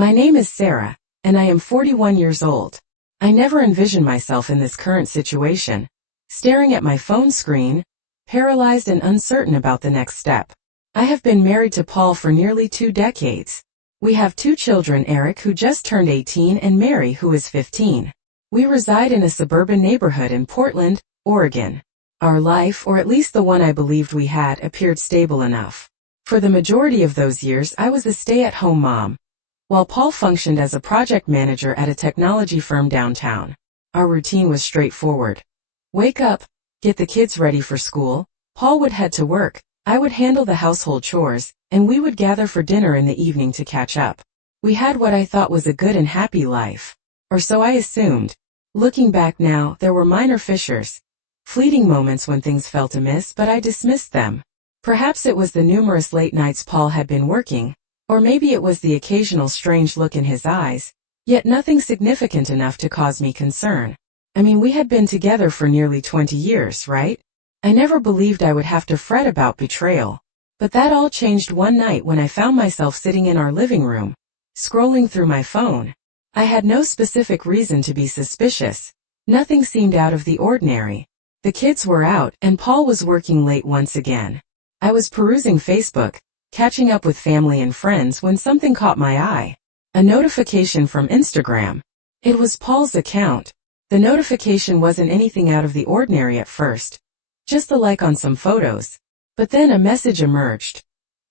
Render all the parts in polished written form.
My name is Sarah, and I am 41 years old. I never envisioned myself in this current situation, staring at my phone screen, paralyzed and uncertain about the next step. I have been married to Paul for nearly 2 decades. We have 2 children, Eric, who just turned 18, and Mary, who is 15. We reside in a suburban neighborhood in Portland, Oregon. Our life, or at least the one I believed we had, appeared stable enough. For the majority of those years, I was a stay-at-home mom, while Paul functioned as a project manager at a technology firm downtown. Our routine was straightforward. Wake up, get the kids ready for school, Paul would head to work, I would handle the household chores, and we would gather for dinner in the evening to catch up. We had what I thought was a good and happy life. Or so I assumed. Looking back now, there were minor fissures, fleeting moments when things felt amiss, but I dismissed them. Perhaps it was the numerous late nights Paul had been working, or maybe it was the occasional strange look in his eyes, yet nothing significant enough to cause me concern. I mean, we had been together for nearly 20 years, right? I never believed I would have to fret about betrayal. But that all changed one night when I found myself sitting in our living room, scrolling through my phone. I had no specific reason to be suspicious. Nothing seemed out of the ordinary. The kids were out, and Paul was working late once again. I was perusing Facebook, catching up with family and friends, when something caught my eye. A notification from Instagram. It was Paul's account. The notification wasn't anything out of the ordinary at first, just a like on some photos. But then a message emerged.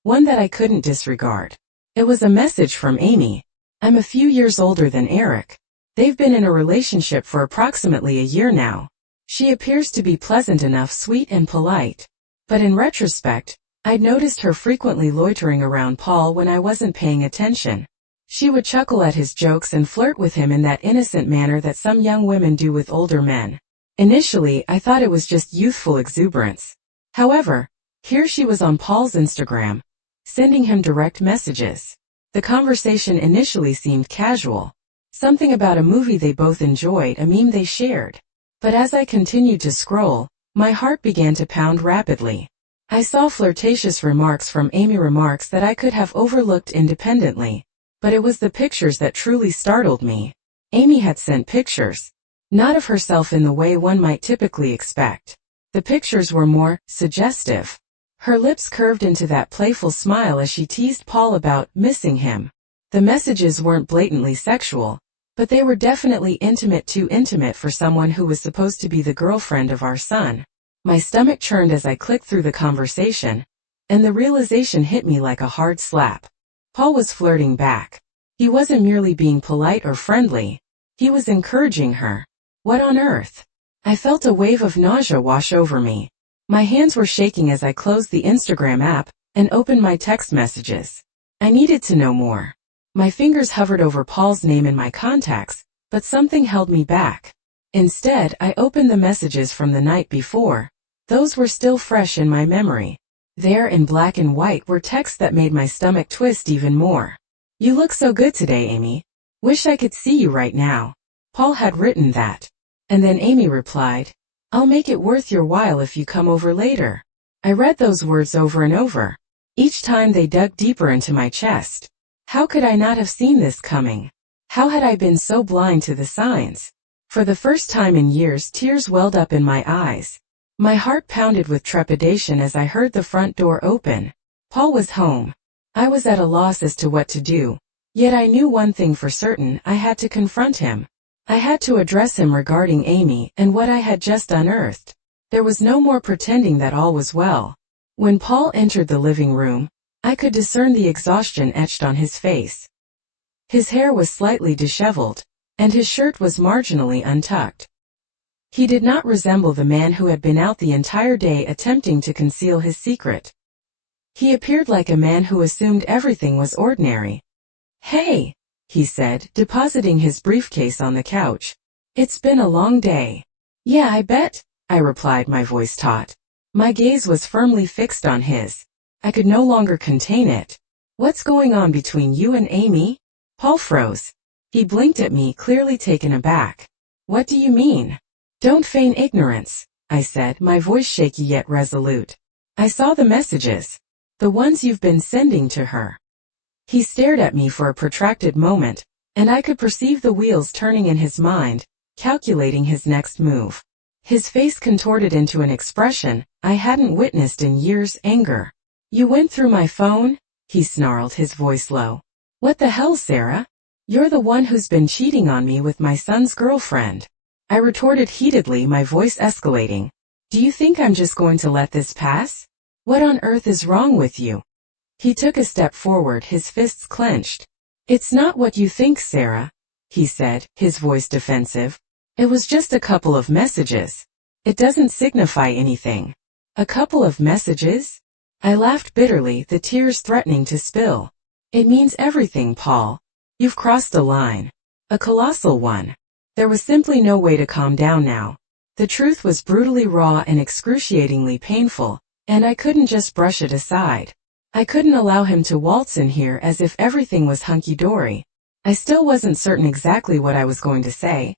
One that I couldn't disregard. It was a message from Amy. I'm a few years older than Eric. They've been in a relationship for approximately a year now. She appears to be pleasant enough, sweet and polite. But in retrospect, I'd noticed her frequently loitering around Paul when I wasn't paying attention. She would chuckle at his jokes and flirt with him in that innocent manner that some young women do with older men. Initially, I thought it was just youthful exuberance. However, here she was on Paul's Instagram, sending him direct messages. The conversation initially seemed casual. Something about a movie they both enjoyed, a meme they shared. But as I continued to scroll, my heart began to pound rapidly. I saw flirtatious remarks from Amy, remarks that I could have overlooked independently. But it was the pictures that truly startled me. Amy had sent pictures, not of herself in the way one might typically expect. The pictures were more suggestive. Her lips curved into that playful smile as she teased Paul about missing him. The messages weren't blatantly sexual, but they were definitely intimate, too intimate for someone who was supposed to be the girlfriend of our son. My stomach churned as I clicked through the conversation, and the realization hit me like a hard slap. Paul was flirting back. He wasn't merely being polite or friendly. He was encouraging her. What on earth? I felt a wave of nausea wash over me. My hands were shaking as I closed the Instagram app and opened my text messages. I needed to know more. My fingers hovered over Paul's name in my contacts, but something held me back. Instead, I opened the messages from the night before. Those were still fresh in my memory. There, in black and white, were texts that made my stomach twist even more. "You look so good today, Amy. Wish I could see you right now." Paul had written that. And then Amy replied, "I'll make it worth your while if you come over later." I read those words over and over. Each time they dug deeper into my chest. How could I not have seen this coming? How had I been so blind to the signs? For the first time in years, tears welled up in my eyes. My heart pounded with trepidation as I heard the front door open. Paul was home. I was at a loss as to what to do. Yet I knew one thing for certain: I had to confront him. I had to address him regarding Amy and what I had just unearthed. There was no more pretending that all was well. When Paul entered the living room, I could discern the exhaustion etched on his face. His hair was slightly disheveled, and his shirt was marginally untucked. He did not resemble the man who had been out the entire day attempting to conceal his secret. He appeared like a man who assumed everything was ordinary. "Hey," he said, depositing his briefcase on the couch. "It's been a long day." "Yeah, I bet," I replied, my voice taut. My gaze was firmly fixed on his. I could no longer contain it. "What's going on between you and Amy?" Paul froze. He blinked at me, clearly taken aback. "What do you mean?" "Don't feign ignorance," I said, my voice shaky yet resolute. "I saw the messages. The ones you've been sending to her." He stared at me for a protracted moment, and I could perceive the wheels turning in his mind, calculating his next move. His face contorted into an expression I hadn't witnessed in years: anger. "You went through my phone?" he snarled, his voice low. "What the hell, Sarah? You're the one who's been cheating on me with my son's girlfriend." I retorted heatedly, my voice escalating. "Do you think I'm just going to let this pass? What on earth is wrong with you?" He took a step forward, his fists clenched. "It's not what you think, Sarah," he said, his voice defensive. "It was just a couple of messages. It doesn't signify anything." "A couple of messages?" I laughed bitterly, the tears threatening to spill. "It means everything, Paul. You've crossed a line. A colossal one." There was simply no way to calm down now. The truth was brutally raw and excruciatingly painful, and I couldn't just brush it aside. I couldn't allow him to waltz in here as if everything was hunky-dory. I still wasn't certain exactly what I was going to say,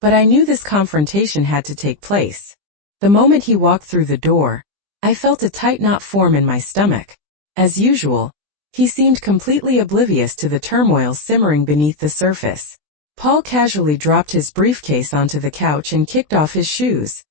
but I knew this confrontation had to take place. The moment he walked through the door, I felt a tight knot form in my stomach. As usual, he seemed completely oblivious to the turmoil simmering beneath the surface. Paul casually dropped his briefcase onto the couch and kicked off his shoes.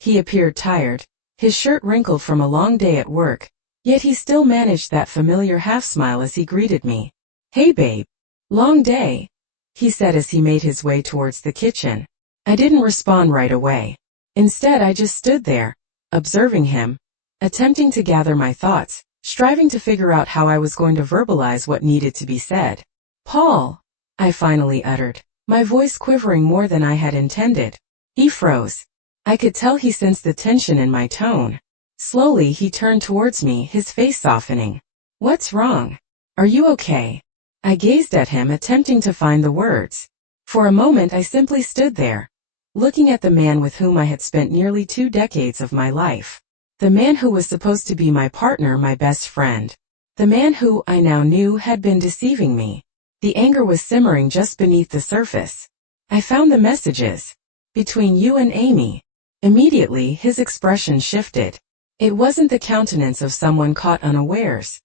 He appeared tired, his shirt wrinkled from a long day at work, yet he still managed that familiar half-smile as he greeted me. "Hey babe. Long day," he said as he made his way towards the kitchen. I didn't respond right away. Instead, I just stood there, observing him, attempting to gather my thoughts, striving to figure out how I was going to verbalize what needed to be said. "Paul," I finally uttered, my voice quivering more than I had intended. He froze. I could tell he sensed the tension in my tone. Slowly he turned towards me, his face softening. "What's wrong? Are you okay?" I gazed at him, attempting to find the words. For a moment I simply stood there, looking at the man with whom I had spent nearly 2 decades of my life. The man who was supposed to be my partner, my best friend. The man who, I now knew, had been deceiving me. The anger was simmering just beneath the surface. "I found the messages. Between you and Amy." Immediately, his expression shifted. It wasn't the countenance of someone caught unawares.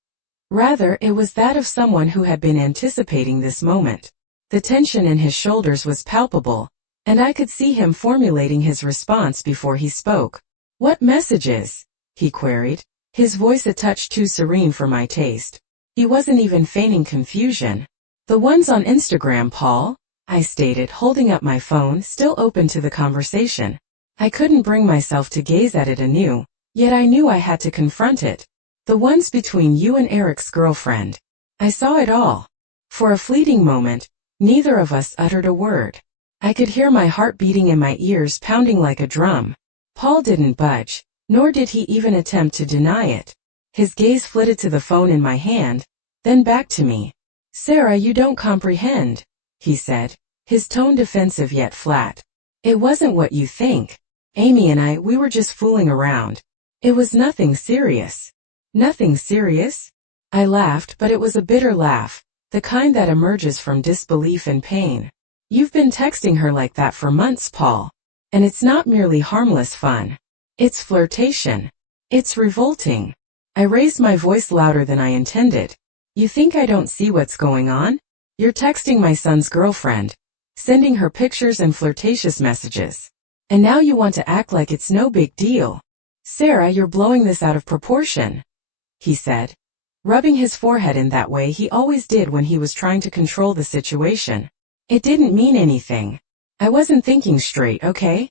Rather, it was that of someone who had been anticipating this moment. The tension in his shoulders was palpable, and I could see him formulating his response before he spoke. "What messages?" he queried, his voice a touch too serene for my taste. He wasn't even feigning confusion. "The ones on Instagram, Paul," I stated, holding up my phone, still open to the conversation. I couldn't bring myself to gaze at it anew, yet I knew I had to confront it. "The ones between you and Eric's girlfriend." I saw it all. For a fleeting moment, neither of us uttered a word. I could hear my heart beating in my ears, pounding like a drum. Paul didn't budge, nor did he even attempt to deny it. His gaze flitted to the phone in my hand, then back to me. "Sarah, you don't comprehend," he said, his tone defensive yet flat. "It wasn't what you think. Amy and we were just fooling around. It was nothing serious." "Nothing serious?" I laughed, but it was a bitter laugh, the kind that emerges from disbelief and pain. "You've been texting her like that for months, Paul. And it's not merely harmless fun. It's flirtation. It's revolting." I raised my voice louder than I intended. "You think I don't see what's going on? You're texting my son's girlfriend, sending her pictures and flirtatious messages. And now you want to act like it's no big deal. Sarah, you're blowing this out of proportion," he said, rubbing his forehead in that way he always did when he was trying to control the situation. "It didn't mean anything. I wasn't thinking straight, okay?"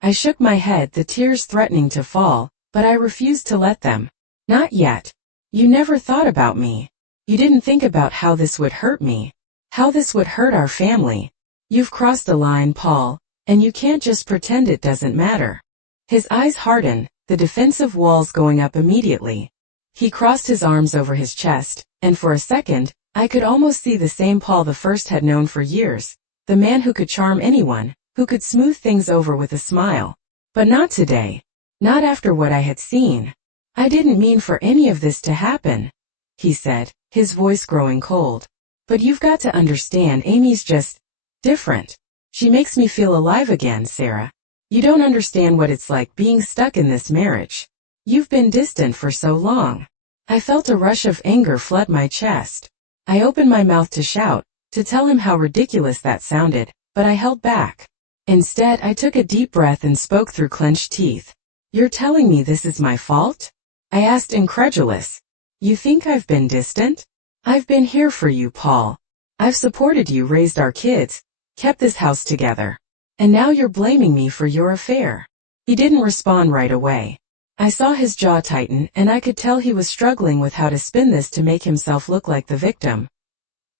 I shook my head, the tears threatening to fall, but I refused to let them. "Not yet. You never thought about me. You didn't think about how this would hurt me, how this would hurt our family. You've crossed a line, Paul, and you can't just pretend it doesn't matter." His eyes hardened, the defensive walls going up immediately. He crossed his arms over his chest, and for a second, I could almost see the same Paul the First had known for years, the man who could charm anyone, who could smooth things over with a smile. But not today. Not after what I had seen. "I didn't mean for any of this to happen," he said, his voice growing cold. "But you've got to understand, Amy's just different. She makes me feel alive again, Sarah. You don't understand what it's like being stuck in this marriage. You've been distant for so long." I felt a rush of anger flood my chest. I opened my mouth to shout, to tell him how ridiculous that sounded, but I held back. Instead, I took a deep breath and spoke through clenched teeth. "You're telling me this is my fault?" I asked, incredulous. "You think I've been distant? I've been here for you, Paul. I've supported you, raised our kids, kept this house together. And now you're blaming me for your affair." He didn't respond right away. I saw his jaw tighten, and I could tell he was struggling with how to spin this to make himself look like the victim.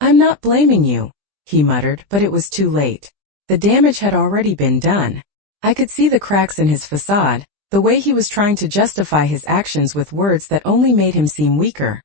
"I'm not blaming you," he muttered, but it was too late. The damage had already been done. I could see the cracks in his facade, the way he was trying to justify his actions with words that only made him seem weaker.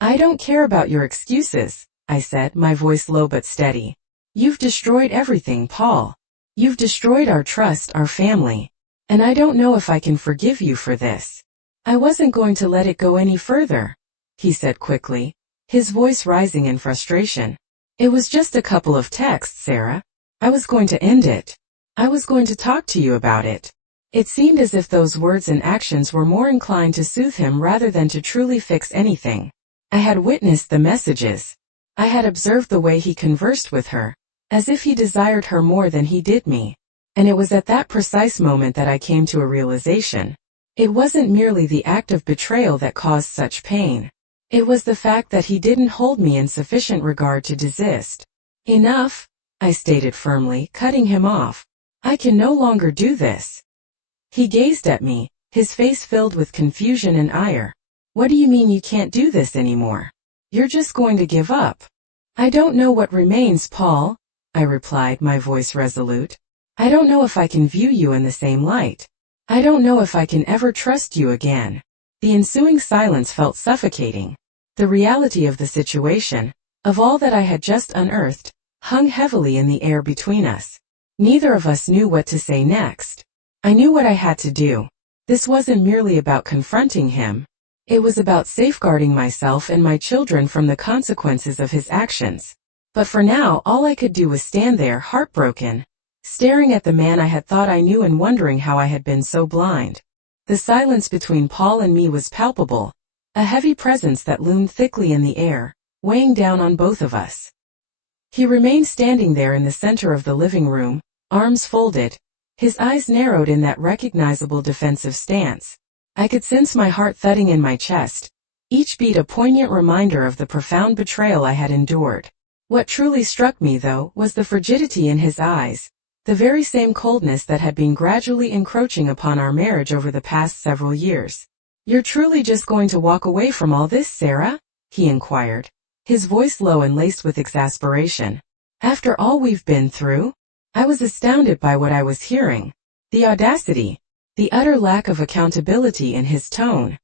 "I don't care about your excuses," I said, my voice low but steady. "You've destroyed everything, Paul. You've destroyed our trust, our family. And I don't know if I can forgive you for this." "I wasn't going to let it go any further," he said quickly, his voice rising in frustration. "It was just a couple of texts, Sarah. I was going to end it. I was going to talk to you about it." It seemed as if those words and actions were more inclined to soothe him rather than to truly fix anything. I had witnessed the messages. I had observed the way he conversed with her, as if he desired her more than he did me. And it was at that precise moment that I came to a realization. It wasn't merely the act of betrayal that caused such pain. It was the fact that he didn't hold me in sufficient regard to desist. "Enough," I stated firmly, cutting him off. "I can no longer do this." He gazed at me, his face filled with confusion and ire. "What do you mean you can't do this anymore? You're just going to give up?" "I don't know what remains, Paul," I replied, my voice resolute. "I don't know if I can view you in the same light. I don't know if I can ever trust you again." The ensuing silence felt suffocating. The reality of the situation, of all that I had just unearthed, hung heavily in the air between us. Neither of us knew what to say next. I knew what I had to do. This wasn't merely about confronting him. It was about safeguarding myself and my children from the consequences of his actions. But for now, all I could do was stand there, heartbroken, staring at the man I had thought I knew and wondering how I had been so blind. The silence between Paul and me was palpable, a heavy presence that loomed thickly in the air, weighing down on both of us. He remained standing there in the center of the living room, arms folded, his eyes narrowed in that recognizable defensive stance. I could sense my heart thudding in my chest, each beat a poignant reminder of the profound betrayal I had endured. What truly struck me, though, was the frigidity in his eyes, the very same coldness that had been gradually encroaching upon our marriage over the past several years. "You're truly just going to walk away from all this, Sarah?" he inquired, his voice low and laced with exasperation. "After all we've been through?" I was astounded by what I was hearing. The audacity, the utter lack of accountability in his tone.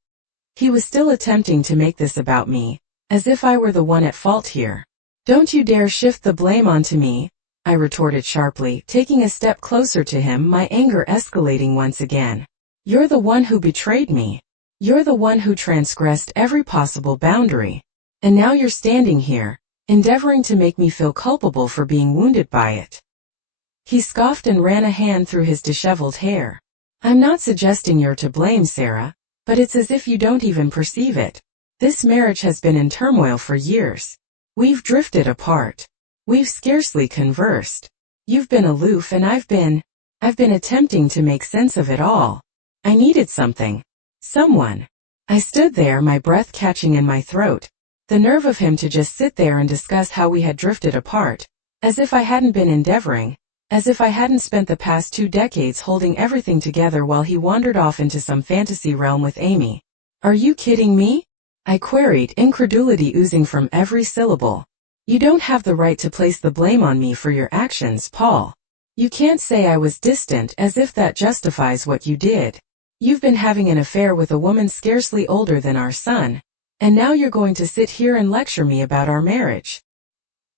He was still attempting to make this about me, as if I were the one at fault here. "Don't you dare shift the blame onto me," I retorted sharply, taking a step closer to him, my anger escalating once again. "You're the one who betrayed me. You're the one who transgressed every possible boundary. And now you're standing here, endeavoring to make me feel culpable for being wounded by it." He scoffed and ran a hand through his disheveled hair. "I'm not suggesting you're to blame, Sarah, but it's as if you don't even perceive it. This marriage has been in turmoil for years. We've drifted apart. We've scarcely conversed. You've been aloof and I've been attempting to make sense of it all. I needed something. Someone." I stood there, my breath catching in my throat. The nerve of him to just sit there and discuss how we had drifted apart, as if I hadn't been endeavoring, as if I hadn't spent the past 2 decades holding everything together while he wandered off into some fantasy realm with Amy. "Are you kidding me?" I queried, incredulity oozing from every syllable. "You don't have the right to place the blame on me for your actions, Paul. You can't say I was distant as if that justifies what you did. You've been having an affair with a woman scarcely older than our son, and now you're going to sit here and lecture me about our marriage."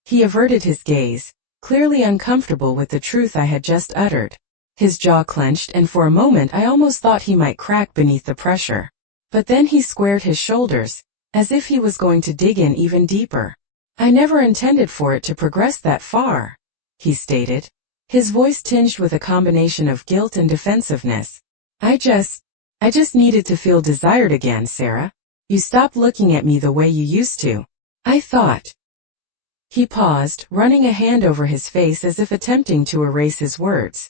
He averted his gaze, clearly uncomfortable with the truth I had just uttered. His jaw clenched, and for a moment I almost thought he might crack beneath the pressure. But then he squared his shoulders, as if he was going to dig in even deeper. "I never intended for it to progress that far," he stated, his voice tinged with a combination of guilt and defensiveness. I just needed to feel desired again, Sarah. You stopped looking at me the way you used to. I thought He paused, running a hand over his face as if attempting to erase his words.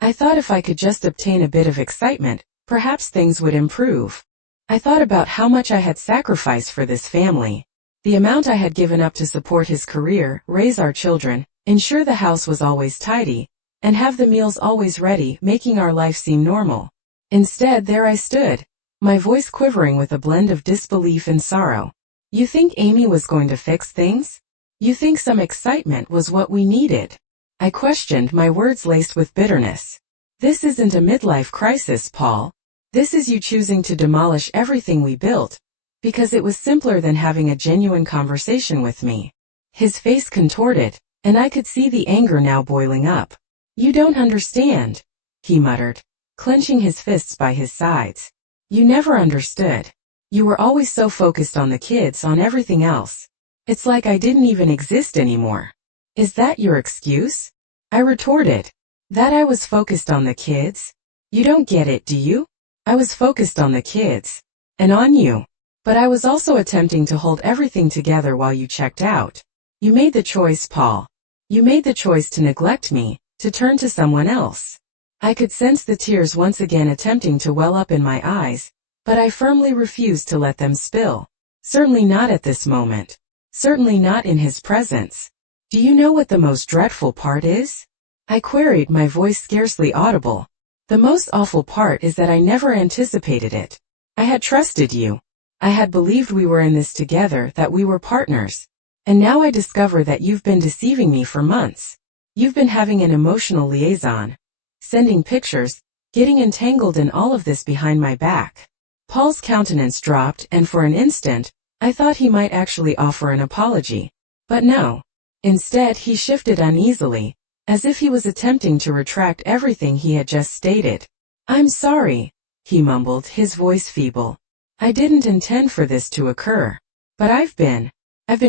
I thought if I could just obtain a bit of excitement, perhaps things would improve. I thought about how much I had sacrificed for this family, the amount I had given up to support his career, raise our children, ensure the house was always tidy, and have the meals always ready, making our life seem normal. Instead, there I stood, my voice quivering with a blend of disbelief and sorrow. You think Amy was going to fix things? You think some excitement was what we needed? I questioned, my words laced with bitterness. This isn't a midlife crisis, Paul. This is you choosing to demolish everything we built, because it was simpler than having a genuine conversation with me. His face contorted, and I could see the anger now boiling up. You don't understand, he muttered, clenching his fists by his sides. You never understood. You were always so focused on the kids, on everything else. It's like I didn't even exist anymore. Is that your excuse? I retorted. That I was focused on the kids? You don't get it, do you? I was focused on the kids. And on you. But I was also attempting to hold everything together while you checked out. You made the choice, Paul. You made the choice to neglect me, to turn to someone else. I could sense the tears once again attempting to well up in my eyes, but I firmly refused to let them spill. Certainly not at this moment. Certainly not in his presence. Do you know what the most dreadful part is? I queried, my voice scarcely audible. The most awful part is that I never anticipated it. I had trusted you. I had believed we were in this together, that we were partners. And now I discover that you've been deceiving me for months. You've been having an emotional liaison, sending pictures, getting entangled in all of this behind my back. Paul's countenance dropped, and for an instant, I thought he might actually offer an apology. But no. Instead, he shifted uneasily, as if he was attempting to retract everything he had just stated. I'm sorry, he mumbled, his voice feeble. I didn't intend for this to occur. But I've been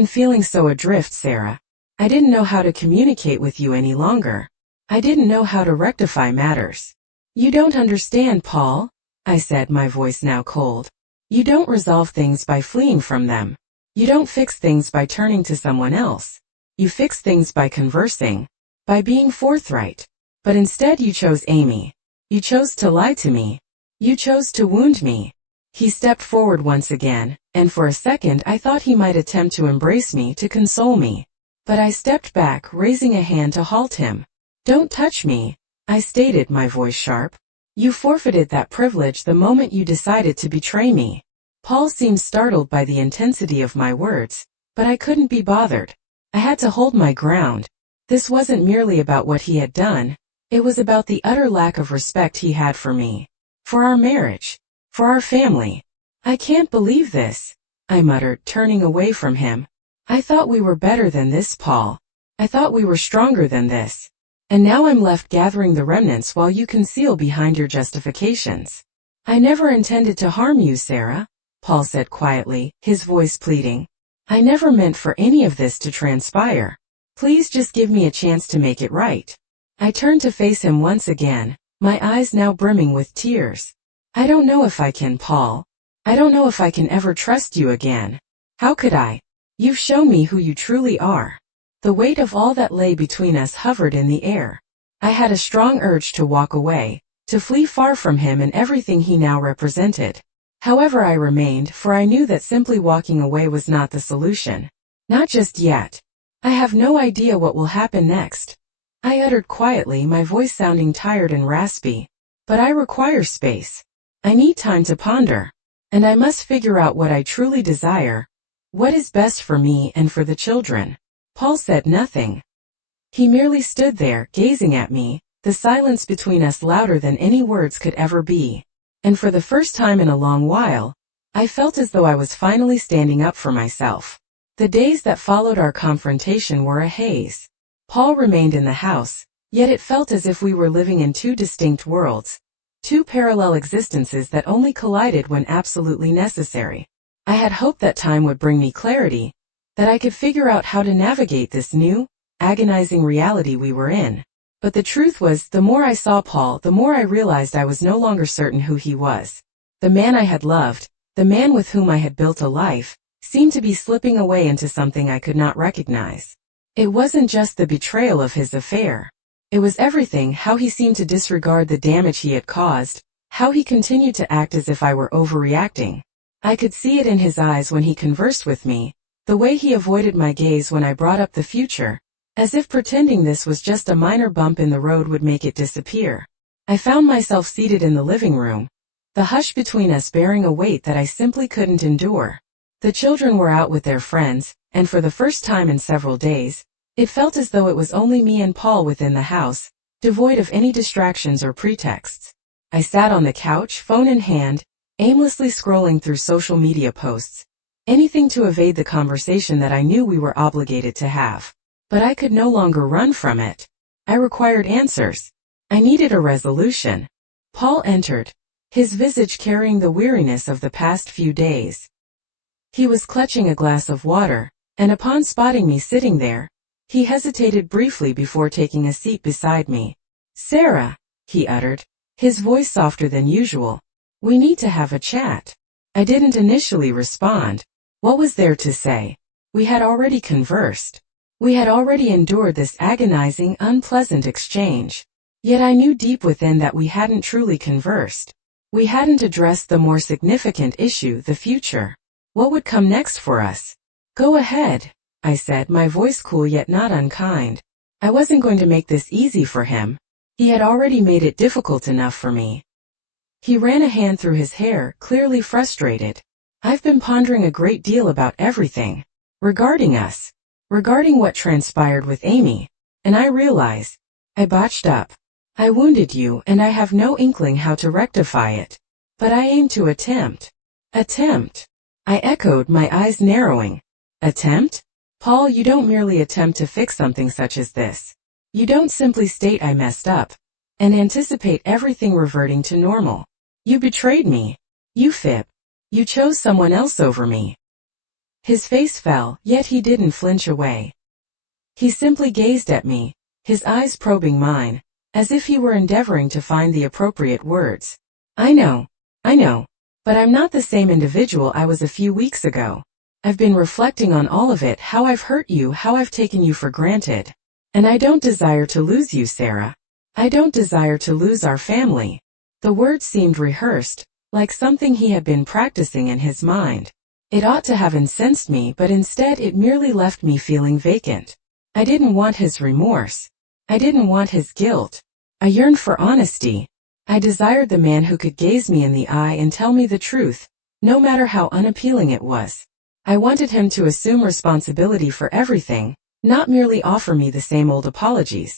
feeling so adrift, Sarah. I didn't know how to communicate with you any longer. I didn't know how to rectify matters. You don't understand, Paul, I said, my voice now cold. You don't resolve things by fleeing from them. You don't fix things by turning to someone else. You fix things by conversing, by being forthright. But instead you chose Amy. You chose to lie to me. You chose to wound me. He stepped forward once again, and for a second I thought he might attempt to embrace me, to console me. But I stepped back, raising a hand to halt him. Don't touch me, I stated, my voice sharp. You forfeited that privilege the moment you decided to betray me. Paul seemed startled by the intensity of my words, but I couldn't be bothered. I had to hold my ground. This wasn't merely about what he had done. It was about the utter lack of respect he had for me, for our marriage, for our family. I can't believe this, I muttered, turning away from him. I thought we were better than this, Paul. I thought we were stronger than this. And now I'm left gathering the remnants while you conceal behind your justifications. I never intended to harm you, Sarah, Paul said quietly, his voice pleading. I never meant for any of this to transpire. Please just give me a chance to make it right. I turned to face him once again, my eyes now brimming with tears. I don't know if I can, Paul. I don't know if I can ever trust you again. How could I? You've shown me who you truly are. The weight of all that lay between us hovered in the air. I had a strong urge to walk away, to flee far from him and everything he now represented. However, I remained, for I knew that simply walking away was not the solution. Not just yet. I have no idea what will happen next, I uttered quietly, my voice sounding tired and raspy. But I require space. I need time to ponder. And I must figure out what I truly desire. What is best for me and for the children. Paul said nothing. He merely stood there, gazing at me, the silence between us louder than any words could ever be. And for the first time in a long while, I felt as though I was finally standing up for myself. The days that followed our confrontation were a haze. Paul remained in the house, yet it felt as if we were living in two distinct worlds, two parallel existences that only collided when absolutely necessary. I had hoped that time would bring me clarity, that I could figure out how to navigate this new, agonizing reality we were in. But the truth was, the more I saw Paul, the more I realized I was no longer certain who he was. The man I had loved, the man with whom I had built a life, seemed to be slipping away into something I could not recognize. It wasn't just the betrayal of his affair. It was everything: how he seemed to disregard the damage he had caused, how he continued to act as if I were overreacting. I could see it in his eyes when he conversed with me, the way he avoided my gaze when I brought up the future, as if pretending this was just a minor bump in the road would make it disappear. I found myself seated in the living room, the hush between us bearing a weight that I simply couldn't endure. The children were out with their friends, and for the first time in several days, it felt as though it was only me and Paul within the house, devoid of any distractions or pretexts. I sat on the couch, phone in hand, aimlessly scrolling through social media posts, anything to evade the conversation that I knew we were obligated to have. But I could no longer run from it. I required answers. I needed a resolution. Paul entered, his visage carrying the weariness of the past few days. He was clutching a glass of water, and upon spotting me sitting there, he hesitated briefly before taking a seat beside me. "Sarah," he uttered, his voice softer than usual, "we need to have a chat." I didn't initially respond. What was there to say? We had already conversed. We had already endured this agonizing, unpleasant exchange. Yet I knew deep within that we hadn't truly conversed. We hadn't addressed the more significant issue: the future. What would come next for us? "Go ahead," I said, my voice cool yet not unkind. I wasn't going to make this easy for him. He had already made it difficult enough for me. He ran a hand through his hair, clearly frustrated. "I've been pondering a great deal about everything. Regarding us. Regarding what transpired with Amy. And I realize I botched up. I wounded you, and I have no inkling how to rectify it. But I aim to attempt." "Attempt?" I echoed, my eyes narrowing. "Attempt? Paul, you don't merely attempt to fix something such as this. You don't simply state 'I messed up' and anticipate everything reverting to normal. You betrayed me. You fib. You chose someone else over me." His face fell, yet he didn't flinch away. He simply gazed at me, his eyes probing mine, as if he were endeavoring to find the appropriate words. I know, but I'm not the same individual I was a few weeks ago. I've been reflecting on all of it: how I've hurt you, how I've taken you for granted. And I don't desire to lose you, Sarah. I don't desire to lose our family." The words seemed rehearsed, like something he had been practicing in his mind. It ought to have incensed me, but instead it merely left me feeling vacant. I didn't want his remorse. I didn't want his guilt. I yearned for honesty. I desired the man who could gaze me in the eye and tell me the truth, no matter how unappealing it was. I wanted him to assume responsibility for everything, not merely offer me the same old apologies.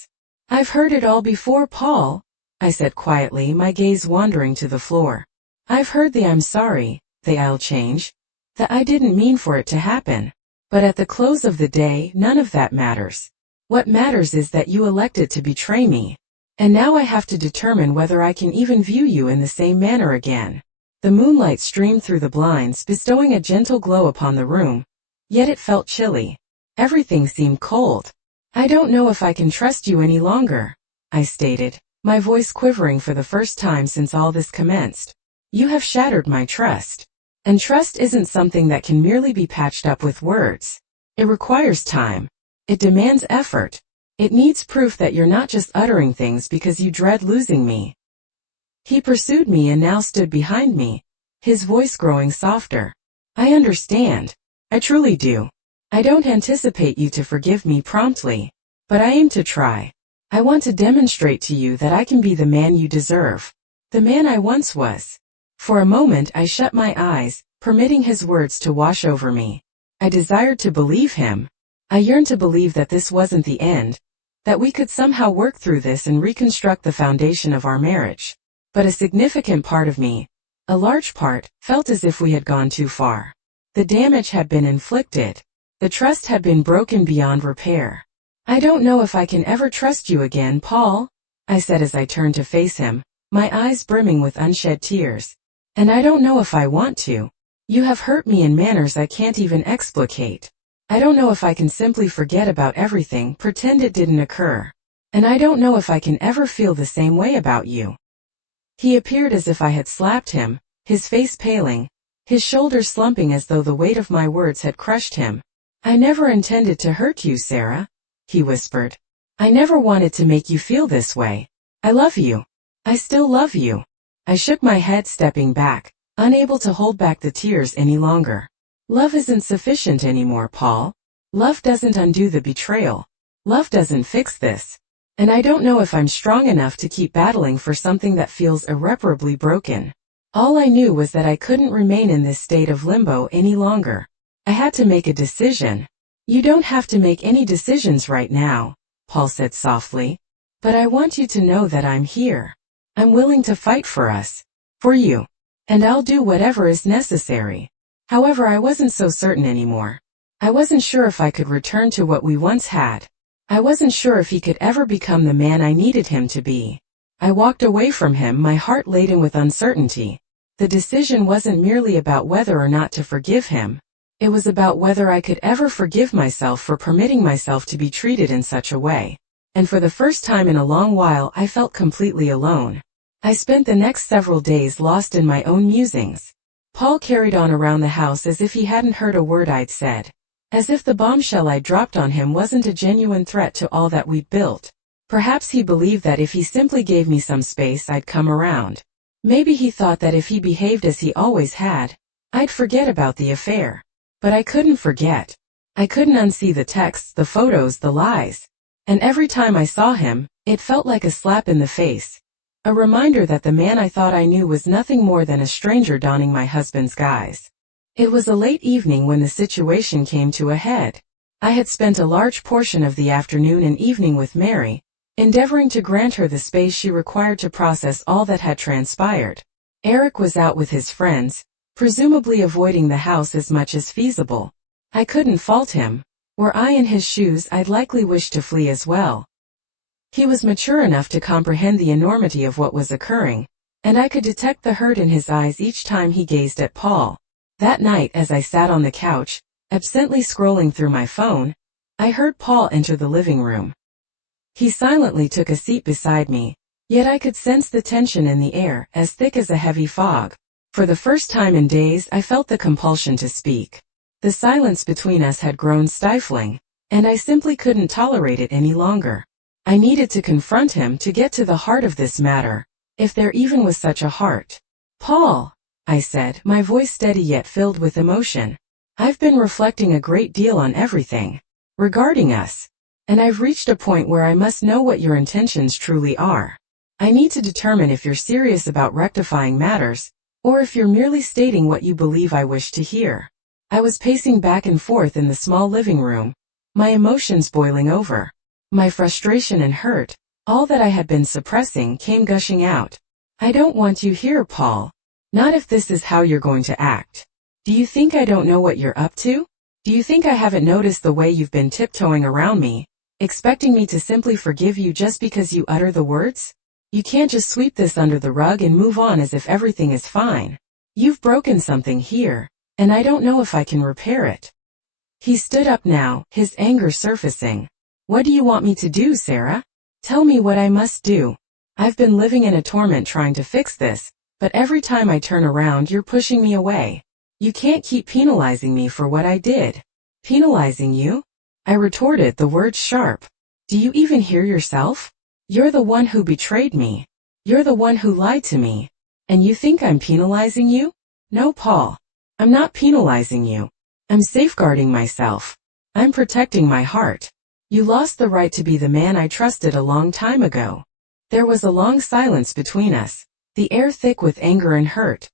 "I've heard it all before, Paul," I said quietly, my gaze wandering to the floor. "I've heard the 'I'm sorry,' the 'I'll change,' the 'I didn't mean for it to happen.' But at the close of the day, none of that matters. What matters is that you elected to betray me. And now I have to determine whether I can even view you in the same manner again." The moonlight streamed through the blinds, bestowing a gentle glow upon the room, yet it felt chilly. Everything seemed cold. "I don't know if I can trust you any longer," I stated, my voice quivering for the first time since all this commenced. "You have shattered my trust. And trust isn't something that can merely be patched up with words. It requires time. It demands effort. It needs proof that you're not just uttering things because you dread losing me." He pursued me and now stood behind me, his voice growing softer. "I understand. I truly do. I don't anticipate you to forgive me promptly, but I aim to try. I want to demonstrate to you that I can be the man you deserve, the man I once was." For a moment I shut my eyes, permitting his words to wash over me. I desired to believe him. I yearned to believe that this wasn't the end, that we could somehow work through this and reconstruct the foundation of our marriage. But a significant part of me, a large part, felt as if we had gone too far. The damage had been inflicted. The trust had been broken beyond repair. "I don't know if I can ever trust you again, Paul," I said as I turned to face him, my eyes brimming with unshed tears. "And I don't know if I want to. You have hurt me in manners I can't even explicate. I don't know if I can simply forget about everything, pretend it didn't occur. And I don't know if I can ever feel the same way about you." He appeared as if I had slapped him, his face paling, his shoulders slumping as though the weight of my words had crushed him. "I never intended to hurt you, Sarah. he whispered. I never wanted to make you feel this way. I love you. I still love you. I shook my head, stepping back, unable to hold back the tears any longer. Love isn't sufficient anymore, Paul. Love doesn't undo the betrayal. Love doesn't fix this. And I don't know if I'm strong enough to keep battling for something that feels irreparably broken. All I knew was that I couldn't remain in this state of limbo any longer. I had to make a decision. You don't have to make any decisions right now, Paul said softly. But I want you to know that I'm here. I'm willing to fight for us. For you. And I'll do whatever is necessary. However, I wasn't so certain anymore. I wasn't sure if I could return to what we once had. I wasn't sure if he could ever become the man I needed him to be. I walked away from him, my heart laden with uncertainty. The decision wasn't merely about whether or not to forgive him. It was about whether I could ever forgive myself for permitting myself to be treated in such a way. And for the first time in a long while, I felt completely alone. I spent the next several days lost in my own musings. Paul carried on around the house as if he hadn't heard a word I'd said. As if the bombshell I dropped on him wasn't a genuine threat to all that we'd built. Perhaps he believed that if he simply gave me some space, I'd come around. Maybe he thought that if he behaved as he always had, I'd forget about the affair. But I couldn't forget. I couldn't unsee the texts, the photos, the lies. And every time I saw him, it felt like a slap in the face. A reminder that the man I thought I knew was nothing more than a stranger donning my husband's guise. It was a late evening when the situation came to a head. I had spent a large portion of the afternoon and evening with Mary, endeavoring to grant her the space she required to process all that had transpired. Eric was out with his friends, presumably avoiding the house as much as feasible. I couldn't fault him. Were I in his shoes, I'd likely wish to flee as well. He was mature enough to comprehend the enormity of what was occurring, and I could detect the hurt in his eyes each time he gazed at Paul. That night, as I sat on the couch, absently scrolling through my phone, I heard Paul enter the living room. He silently took a seat beside me, yet I could sense the tension in the air, as thick as a heavy fog. For the first time in days, I felt the compulsion to speak. The silence between us had grown stifling, and I simply couldn't tolerate it any longer. I needed to confront him to get to the heart of this matter, if there even was such a heart. Paul, I said, my voice steady yet filled with emotion. I've been reflecting a great deal on everything regarding us, and I've reached a point where I must know what your intentions truly are. I need to determine if you're serious about rectifying matters, or if you're merely stating what you believe I wish to hear. I was pacing back and forth in the small living room, my emotions boiling over. My frustration and hurt, all that I had been suppressing, came gushing out. I don't want you here, Paul. Not if this is how you're going to act. Do you think I don't know what you're up to? Do you think I haven't noticed the way you've been tiptoeing around me, expecting me to simply forgive you just because you utter the words? You can't just sweep this under the rug and move on as if everything is fine. You've broken something here, and I don't know if I can repair it. He stood up now, his anger surfacing. What do you want me to do, Sarah? Tell me what I must do. I've been living in a torment trying to fix this, but every time I turn around, you're pushing me away. You can't keep penalizing me for what I did. Penalizing you? I retorted, the words sharp. Do you even hear yourself? You're the one who betrayed me. You're the one who lied to me. And you think I'm penalizing you? No, Paul. I'm not penalizing you. I'm safeguarding myself. I'm protecting my heart. You lost the right to be the man I trusted a long time ago. There was a long silence between us, the air thick with anger and hurt.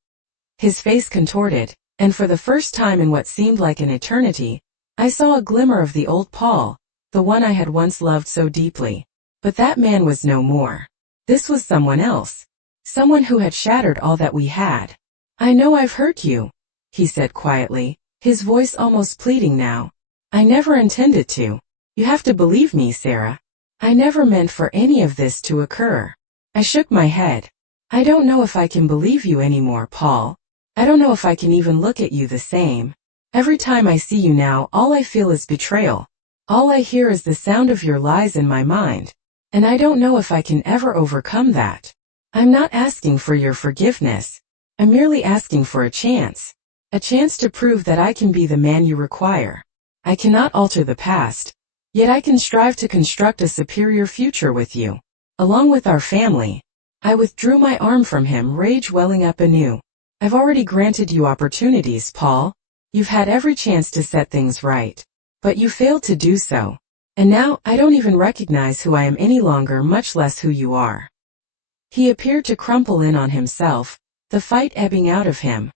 His face contorted, and for the first time in what seemed like an eternity, I saw a glimmer of the old Paul, the one I had once loved so deeply. But that man was no more. This was someone else. Someone who had shattered all that we had. I know I've hurt you, he said quietly, his voice almost pleading now. I never intended to. You have to believe me, Sarah. I never meant for any of this to occur. I shook my head. I don't know if I can believe you anymore, Paul. I don't know if I can even look at you the same. Every time I see you now, all I feel is betrayal. All I hear is the sound of your lies in my mind. And I don't know if I can ever overcome that. I'm not asking for your forgiveness. I'm merely asking for a chance. A chance to prove that I can be the man you require. I cannot alter the past, Yet I can strive to construct a superior future with you, along with our family. I withdrew my arm from him, rage welling up anew. I've already granted you opportunities, Paul. You've had every chance to set things right. But you failed to do so. And now, I don't even recognize who I am any longer, much less who you are. He appeared to crumple in on himself, the fight ebbing out of him.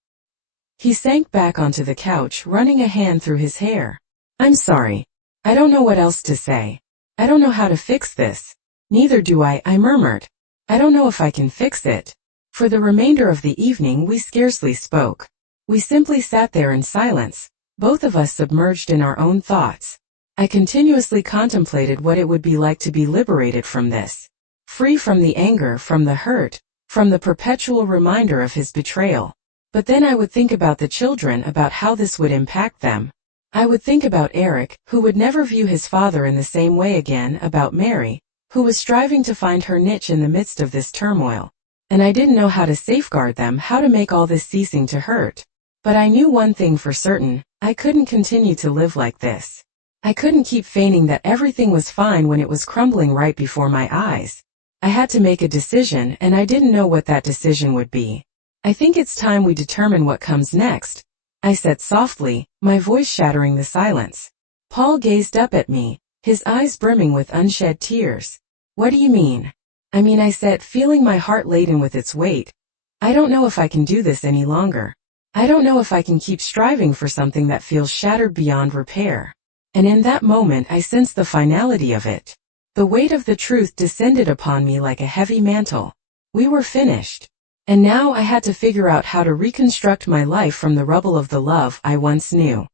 He sank back onto the couch, running a hand through his hair. I'm sorry. I don't know what else to say. I don't know how to fix this. Neither do I murmured. I don't know if I can fix it. For the remainder of the evening we scarcely spoke. We simply sat there in silence, both of us submerged in our own thoughts. I continuously contemplated what it would be like to be liberated from this. Free from the anger, from the hurt, from the perpetual reminder of his betrayal. But then I would think about the children, about how this would impact them. I would think about Eric, who would never view his father in the same way again, about Mary, who was striving to find her niche in the midst of this turmoil. And I didn't know how to safeguard them, how to make all this ceasing to hurt. But I knew one thing for certain, I couldn't continue to live like this. I couldn't keep feigning that everything was fine when it was crumbling right before my eyes. I had to make a decision, and I didn't know what that decision would be. I think it's time we determine what comes next, I said softly, my voice shattering the silence. Paul gazed up at me, his eyes brimming with unshed tears. What do you mean? I said, feeling my heart laden with its weight. I don't know if I can do this any longer. I don't know if I can keep striving for something that feels shattered beyond repair. And in that moment I sensed the finality of it. The weight of the truth descended upon me like a heavy mantle. We were finished. And now I had to figure out how to reconstruct my life from the rubble of the love I once knew.